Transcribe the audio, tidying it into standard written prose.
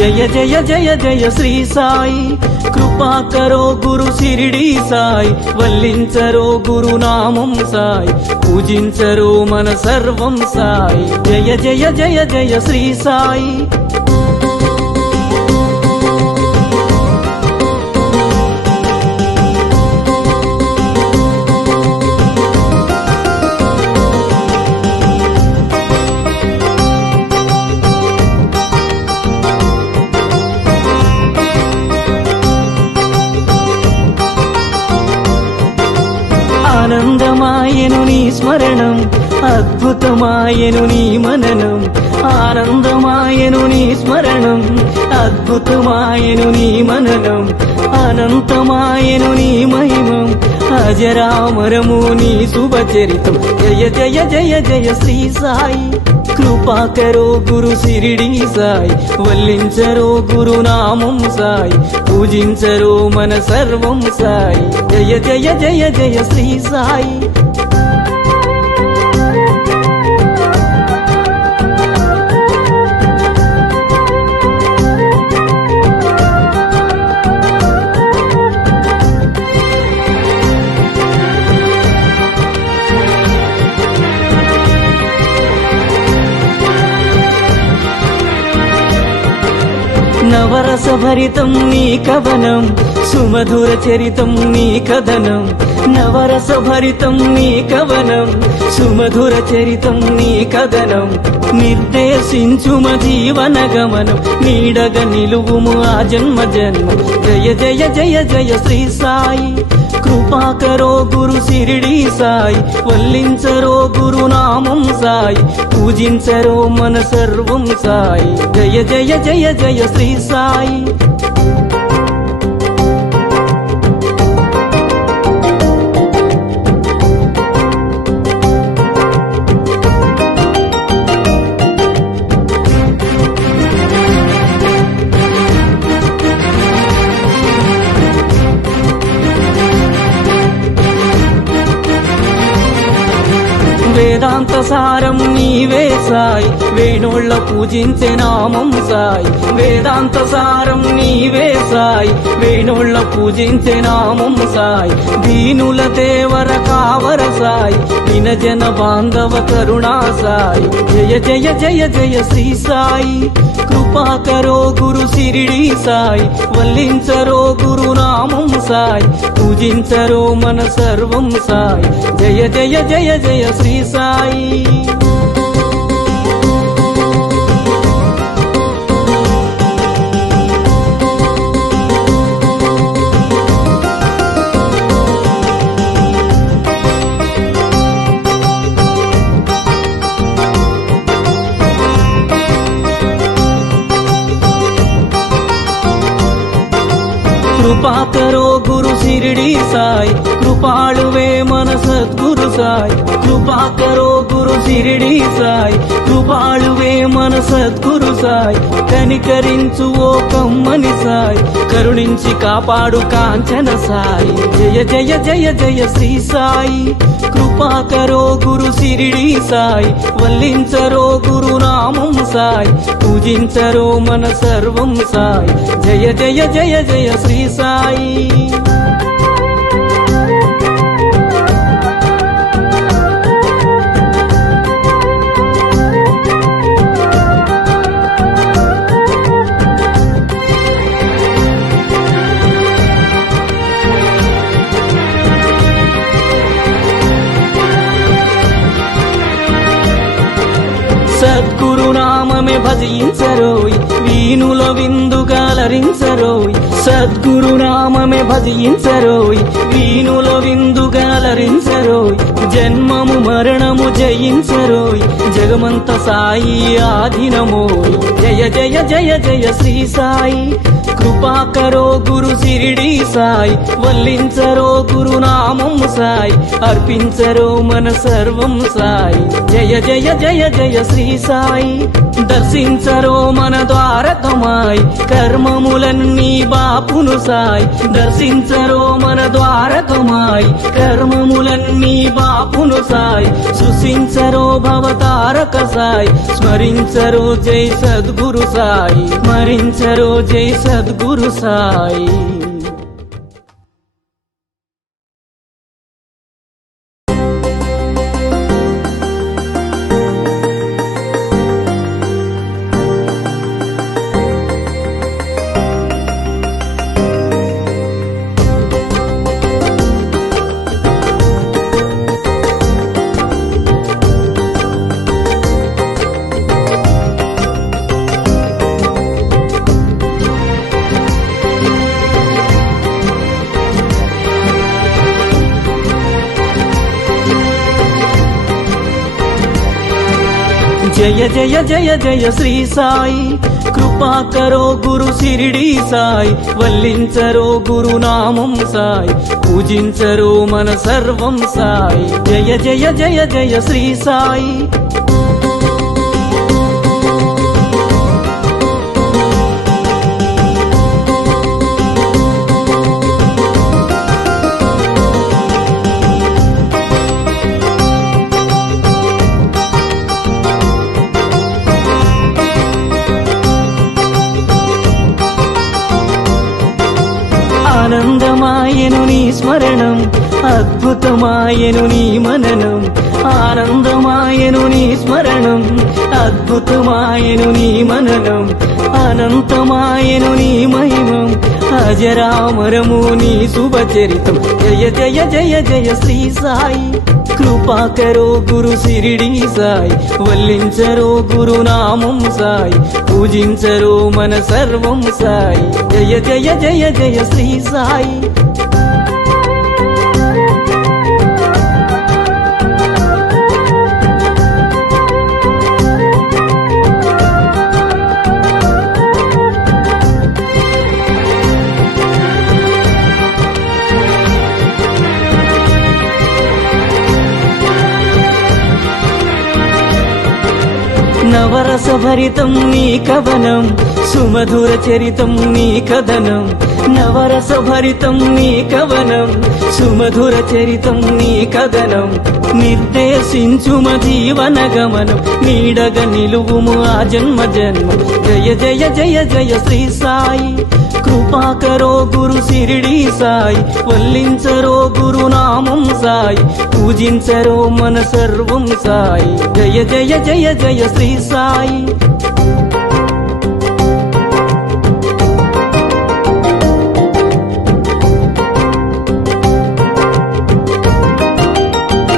జయ జయ జయ జయ శ్రీ సాయి, కృపా కరో గురు శిరిడి సాయి, వల్లించరో గురు నామం సాయి, పూజించరో మన సర్వం సాయి. జయ జయ జయ జయ శ్రీ సాయి. ఆనందమాయను నీ స్మరణం, అద్భుతమాయను నీ మననం. ఆనందమాయను నీ స్మరణం, అద్భుతమాయను నీ మననం. అనంతమాయను నీ మహిమం, అజరామరము నీ శుభచరితం. జయ జయ జయ జయ శ్రీ సాయి, కృపా కరో గురు శిరిడి సాయి, వల్లించరో గురు నామం సాయి, పూజించరో మన సర్వం సాయి. జయ జయ జయ జయ శ్రీ సాయి. నవరస భరితం నీ కవనం, సుమధుర చరితం నీ కథనం. నవరస భరితం నీ కవనం, సుమధుర చరితం నీ కథనం. నిర్దేశించుమ జీవన గమనం, నీడగ నిలువుము ఆ జన్మ జన్మ. జయ జయ జయ జయ శ్రీ సాయి, కృపా కరో గురు శిరిడి సాయి, వల్లించరో గురు నామం సాయి, పూజించరో మన సర్వం సాయి. జయ జయ జయ జయ శ్రీ సాయి. వేదాంత సారం నీవే సాయి, వేణోళ్ళ పూజించే నామం సాయి. వేదాంత సారం నీవే సాయి, వేణోళ్ళ పూజించే నామం సాయి. దీనుల దేవర కావర సాయి, వినజన బాంధవ కరుణా సాయి. జయ జయ జయ జయ శ్రీ సాయి, కృపా కరో గురు శిరిడి సాయి, వల్లించరో గురు నామం సాయి, పూజించరో మన సర్వం సాయి. జయ జయ జయ జయ శ్రీ సాయి. కృపా కరో గురు శిరిడి సాయి, కృపాళువే మన సద్గురు సాయి. కృపా కరో గురు శిరిడి సాయి, కృపాళువే మన సద్గురు సాయి. కనికరించు ఓ కమ్మని సాయి, కరుణించి కాపాడు కాంచన సాయి. జయ జయ జయ జయ శ్రీ సాయి, కృపా కరో గురు శిరిడి సాయి, వల్లించరో గురు నామం సాయి, పూజించరో మన సర్వం సాయి. జయ జయ జయ జయ శ్రీ సాయి. సద్గురు నామమే భజించరోయ్, వీణుల విందుగాలరించరోయ్. సద్గురు నామమే భజించరోయ్, వీణుల విందుగాలరించరోయ్. జన్మము మరణము జయించరోయ్, జగమంత సాయి ఆధీనమోయ్. జయ జయ జయ జయ శ్రీ సాయి, కృపా కరో గురు శిరిడి సాయి, వల్లించరో గురు నామం సాయి, అర్పించరో మన సర్వం సాయి. జయ జయ జయ జయ శ్రీ సాయి, దర్శించరో మన ద్వారకమాయి, కర్మములన్నీ బాపును సాయి. దర్శించరో మన ద్వారకమాయి, కర్మములన్నీ నీ బాపును సాయి సృశించరో భవతారక సాయి స్మరించరో జై సద్గురు సాయి స్మరించరో జై సద్గురు సాయి జయ జయ జయ జయ శ్రీ సాయి కృపా కరో గురు శిరిడి సాయి వల్లించరో గురునామం సాయి పూజించరో మన సర్వం సాయి జయ జయ జయ జయ శ్రీ సాయి ఆనందమాయను నీ స్మరణం అద్భుతమాయను నీ మననం ఆనందమాయను నీ స్మరణం అద్భుతమాయను నీ మననం అనంతమాయను నీ మహిమం అజరామరము నీ శుభచరితం జయ జయ జయ జయ శ్రీ సాయి కృపా కరో గురు శిరిడి సాయి వల్లించరో గురునామం సాయి పూజించరో మన సర్వం సాయి జయ జయ జయ జయ శ్రీ సాయి నవరస భరితం నీ కవనం సుమధుర చరితం నీ కథనం నవరస భరితం నీ కవనం సుమధుర చరితం నీ కథనం నిర్దేశించుమ జీవన గమనం నీడగ నిలువుము ఆ జన్మ జన్మ జయ జయ జయ జయ శ్రీ సాయి కృపా కరో గురు శిరిడి సాయి వల్లించరో గురునామం సాయి పూజించరో మన సర్వం సాయి జయ జయ జయ జయ శ్రీ సాయి